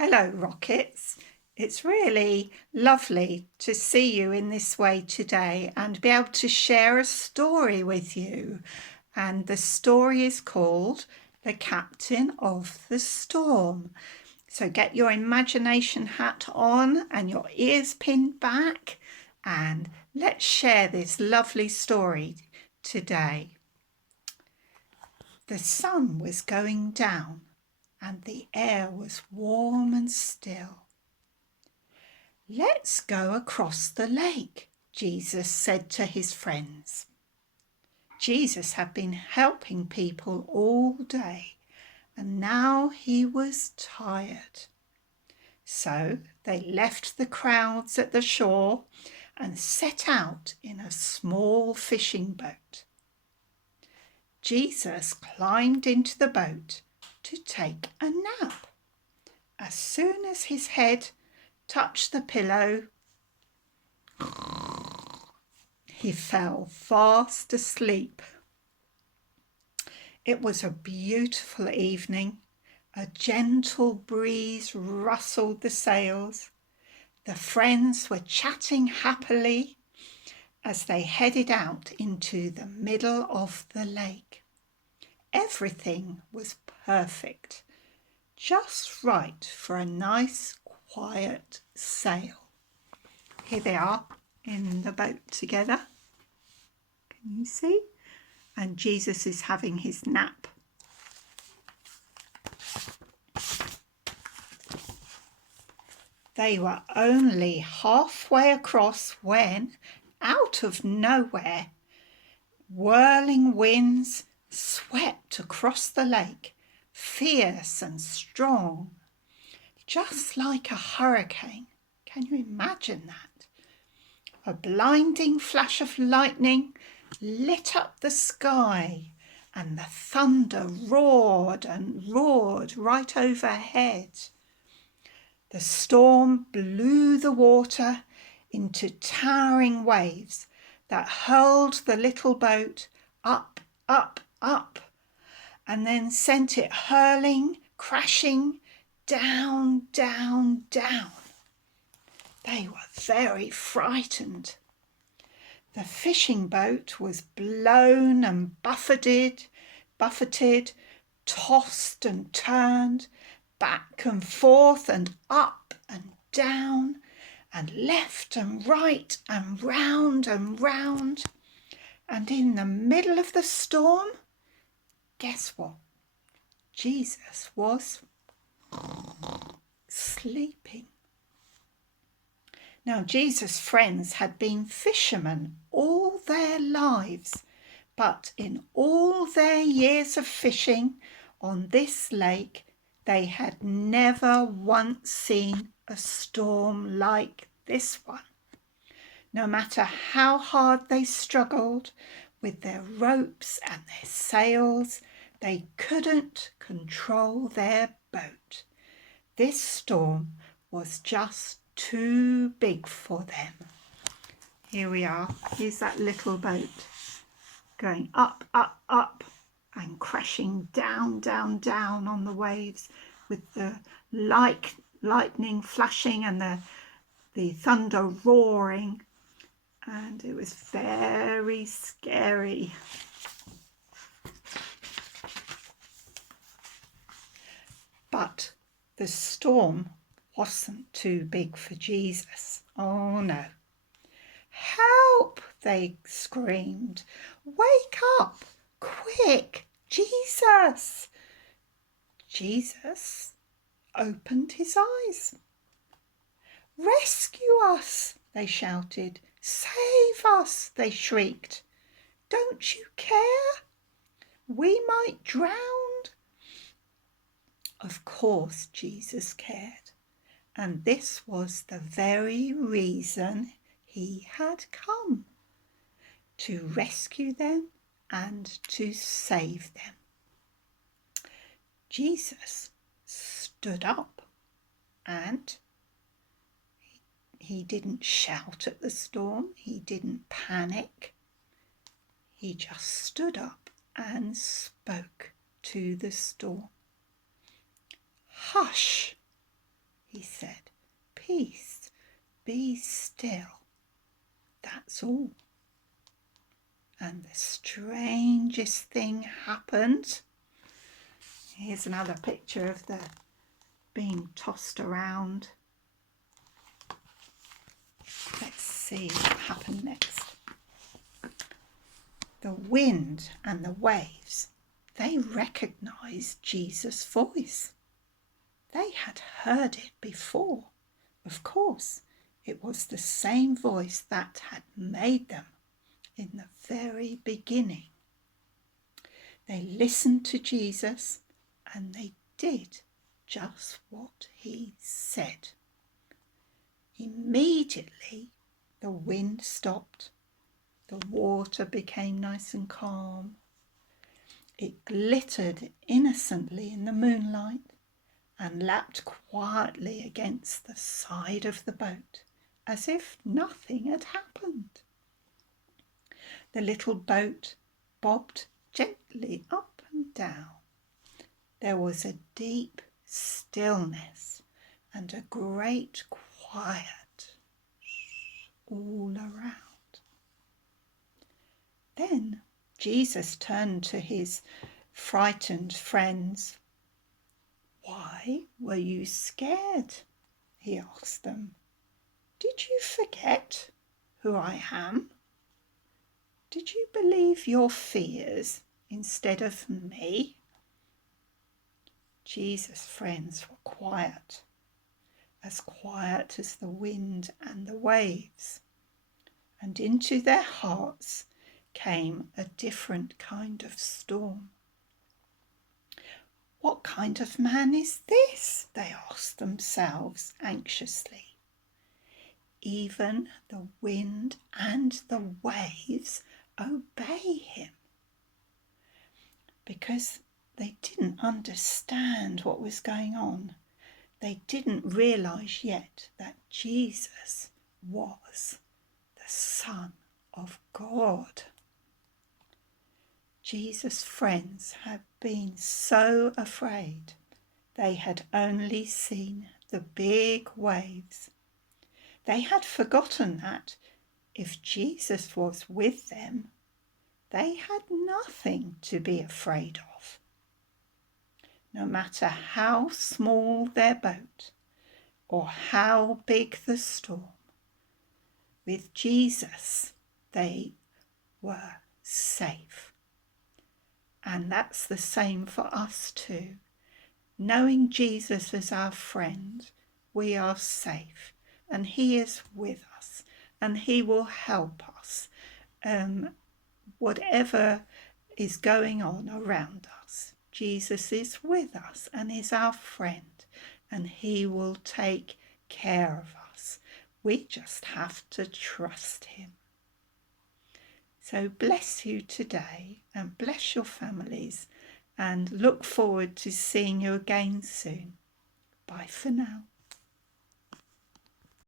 Hello, Rockets. It's really lovely to see you in this way today and be able to share a story with you. And the story is called The Captain of the Storm. So get your imagination hat on and your ears pinned back, and let's share this lovely story today. The sun was going down and the air was warm and still. "Let's go across the lake," Jesus said to his friends. Jesus had been helping people all day, and now he was tired. So they left the crowds at the shore and set out in a small fishing boat. Jesus climbed into the boat to take a nap. As soon as his head touched the pillow, he fell fast asleep. It was a beautiful evening. A gentle breeze rustled the sails. The friends were chatting happily as they headed out into the middle of the lake. Everything was perfect, just right for a nice, quiet sail. Here they are in the boat together. Can you see? And Jesus is having his nap. They were only halfway across when, out of nowhere, whirling winds swept across the lake, fierce and strong, just like a hurricane. Can you imagine that? A blinding flash of lightning lit up the sky, and the thunder roared and roared right overhead. The storm blew the water into towering waves that hurled the little boat up, up, up, and then sent it hurling, crashing, down, down, down. They were very frightened. The fishing boat was blown and buffeted, tossed and turned, back and forth and up and down, and left and right and round and round. And in the middle of the storm, guess what? Jesus was sleeping. Now, Jesus' friends had been fishermen all their lives, but in all their years of fishing on this lake, they had never once seen a storm like this one. No matter how hard they struggled with their ropes and their sails, they couldn't control their boat. This storm was just too big for them. Here we are. Here's that little boat going up, up, up and crashing down, down, down on the waves with the lightning flashing and the thunder roaring. And it was very scary. But the storm wasn't too big for Jesus. Oh no. "Help!" they screamed. "Wake up! Quick! Jesus!" Jesus opened his eyes. "Rescue us!" they shouted. "Save us!" they shrieked. "Don't you care? We might drown." Of course Jesus cared, and this was the very reason he had come, to rescue them and to save them. Jesus stood up and he didn't shout at the storm. He didn't panic. He just stood up and spoke to the storm. "Hush!" he said. Peace, be still. That's all. And the strangest thing happened. Here's another picture of the being tossed around. Let's see what happened next. The wind and the waves, they recognised Jesus' voice. They had heard it before. Of course, it was the same voice that had made them in the very beginning. They listened to Jesus and they did just what he said. Immediately, the wind stopped. The water became nice and calm. It glittered innocently in the moonlight and lapped quietly against the side of the boat as if nothing had happened. The little boat bobbed gently up and down. There was a deep stillness and a great quiet all around. Then Jesus turned to his frightened friends. Why were you scared? He asked them. Did you forget who I am? Did you believe your fears instead of me? Jesus' friends were quiet as the wind and the waves, and into their hearts came a different kind of storm. What kind of man is this? They asked themselves anxiously. Even the wind and the waves obey him, because they didn't understand what was going on. They didn't realise yet that Jesus was the Son of God. Jesus' friends had been so afraid. They had only seen the big waves. They had forgotten that if Jesus was with them, they had nothing to be afraid of. No matter how small their boat or how big the storm, with Jesus they were safe. And that's the same for us too. Knowing Jesus as our friend, we are safe, and he is with us, and he will help us, whatever is going on around us. Jesus is with us and is our friend, and he will take care of us. We just have to trust him. So bless you today and bless your families, and look forward to seeing you again soon. Bye for now.